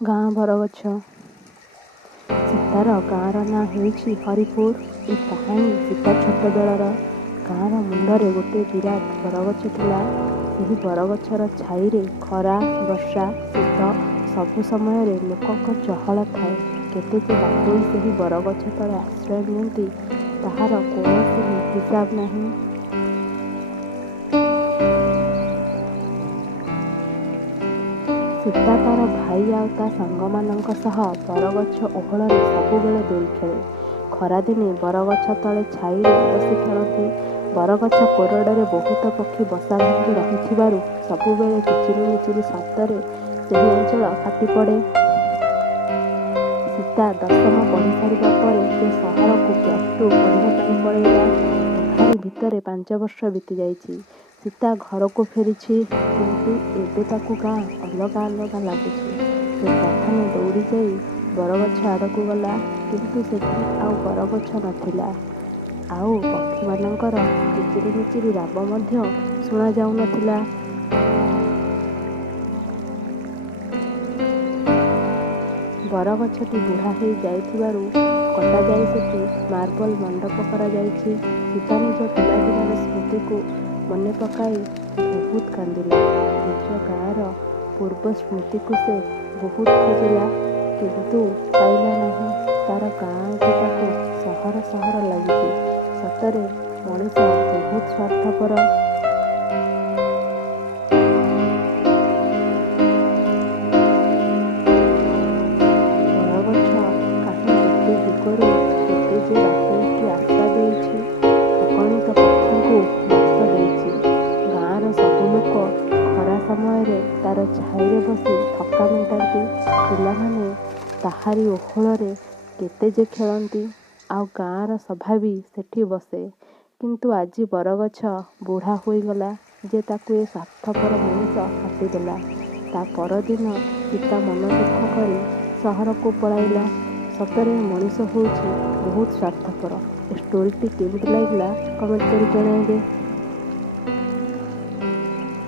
ଗାଁ ବରଗଛ। ସୀତାର ଗାଁର ନାଁ ହେଉଛି ହରିପୁର। ଏ କାହାଣୀ ସୀତା ଛୋଟବେଳର। ଗାଁର ମୁଣ୍ଡରେ ଗୋଟିଏ ବିରାଟ ବରଗଛ ଥିଲା। ସେହି ବରଗଛର ଛାଇରେ ଖରା, ବର୍ଷା, ଶୀତ ସବୁ ସମୟରେ ଲୋକଙ୍କ ଚହଳ ଥାଏ। କେତେ ଯେ ବାଟୋଇ ସେହି ବରଗଛ ତଳେ ଆଶ୍ରୟ ନିଅନ୍ତି, ତାହାର କୌଣସି ହିସାବ ନାହିଁ। ସୀତା ତାର ଭାଇ ଆଉ ତା ସାଙ୍ଗମାନଙ୍କ ସହ ବରଗଛ ଓହଳରେ ସବୁବେଳେ ଦୋଳି ଖେଳେ। ଖରାଦିନେ ବରଗଛ ତଳେ ଛାଇରେ ବସି ଖେଳନ୍ତି। ବରଗଛ କୋରଡ଼ରେ ବହୁତ ପକ୍ଷୀ ବସା ବାନ୍ଧି ରହିଥିବାରୁ ସବୁବେଳେ କିଚିରି ମିଚିରି ଶବ୍ଦରେ ସେହି ଅଞ୍ଚଳ ଫାଟି ପଡ଼େ। ସୀତା ଦଶମ ପଢ଼ି ସାରିବା ପରେ ସେ ସହରକୁ +2 ପଢ଼ିବା ପାଇଁ ପଳାଇଲା। ଏହାରି ଭିତରେ 5 ବର୍ଷ ବିତି ଯାଇଛି। ସୀତା ଘରକୁ ଫେରିଛି, କିନ୍ତୁ ଏବେ ତାକୁ ଗାଁ ଅଲଗା ଅଲଗା ଲାଗୁଛି। ସେ ପ୍ରଥମେ ଦୌଡ଼ି ଯାଇ ବରଗଛ ଆଡ଼କୁ ଗଲା, କିନ୍ତୁ ସେଠି ଆଉ ବରଗଛ ନଥିଲା। ଆଉ ପକ୍ଷୀମାନଙ୍କର କିଚିରି ମିଚିରି ରାବ ମଧ୍ୟ ଶୁଣାଯାଉନଥିଲା। ବରଗଛଟି ବୁଢ଼ା ହେଇ ଯାଇଥିବାରୁ କଟାଯାଇ ସେଠି ମାର୍ବଲ ମଣ୍ଡପ କରାଯାଇଛି। ସୀତା ନିଜ ପିଲାଦିନର ସ୍ମୃତିକୁ ମନେ ପକାଇ ବହୁତ କାନ୍ଦିଲା। ନିଜ ଗାଁର ପୂର୍ବ ସ୍ମୃତିକୁ ସେ ବହୁତ ଖୋଜିଲା, କିନ୍ତୁ ପାଇଲା ନାହିଁ। ତାର ଗାଁ ଏବେ ତାକୁ ସହର ସହର ଲାଗୁଛି। ସତରେ ମଣିଷ ବହୁତ ସ୍ୱାର୍ଥପର। ବରଗଛ କାହିଁ କେତେ ଯୁଗରୁ କେତେ ଯେ ବାଟୋଇକି ଆଶ୍ରା ଦେଇଛି, ଅଗଣିତ ପକ୍ଷୀଙ୍କୁ ବାସ ଦେଇଛି। ଗାଁର ସବୁ ଲୋକ ଖରା ସମୟରେ ତାର ଛାଇରେ ବସି ଥକା ମେଣ୍ଟାନ୍ତି। ପିଲାମାନେ ତାହାରି ଓହଳରେ କେତେ ଯେ ଖେଳନ୍ତି, ଆଉ ଗାଁର ସଭା ବି ସେଠି ବସେ। କିନ୍ତୁ ଆଜି ବରଗଛ ବୁଢ଼ା ହୋଇଗଲା ଯେ ତାକୁ ଏ ସ୍ୱାର୍ଥପର ମଣିଷ କାଟିଦେଲା। ତା ପରଦିନ ସୀତା ମନ ଦୁଃଖ କରି ସହରକୁ ପଳାଇଲା। ସତରେ ମଣିଷ ହେଉଛି ବହୁତ ସ୍ୱାର୍ଥପର। ଏ ଷ୍ଟୋରିଟି କେମିତି ଲାଗିଲା କମେଣ୍ଟ କରି ଜଣାଇବେ।